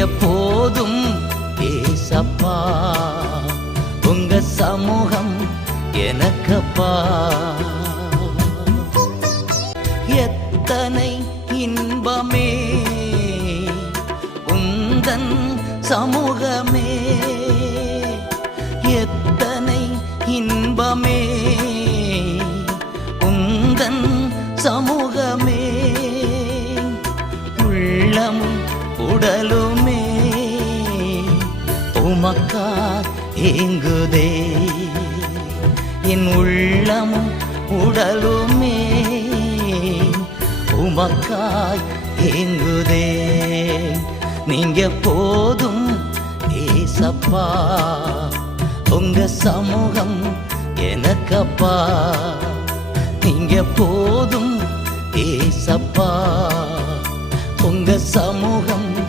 எப்போதும் ஏசப்பா. உங்க சமூகம் எனக்கப்பா. எத்தனை இன்பமே. உந்தன் சமூகமே. எத்தனை இன்பமே. உந்தன் சமூகமே. உள்ளமும் உடலும் உமக்கா ஏங்குதே. என் உள்ளமும் உடலுமே உமக்காய் ஏங்குதே. நீங்க போதும் ஏசப்பா. உங்க சமூகம் எனக்கப்பா. நீங்க போதும் ஏசப்பா. உங்க சமூகம்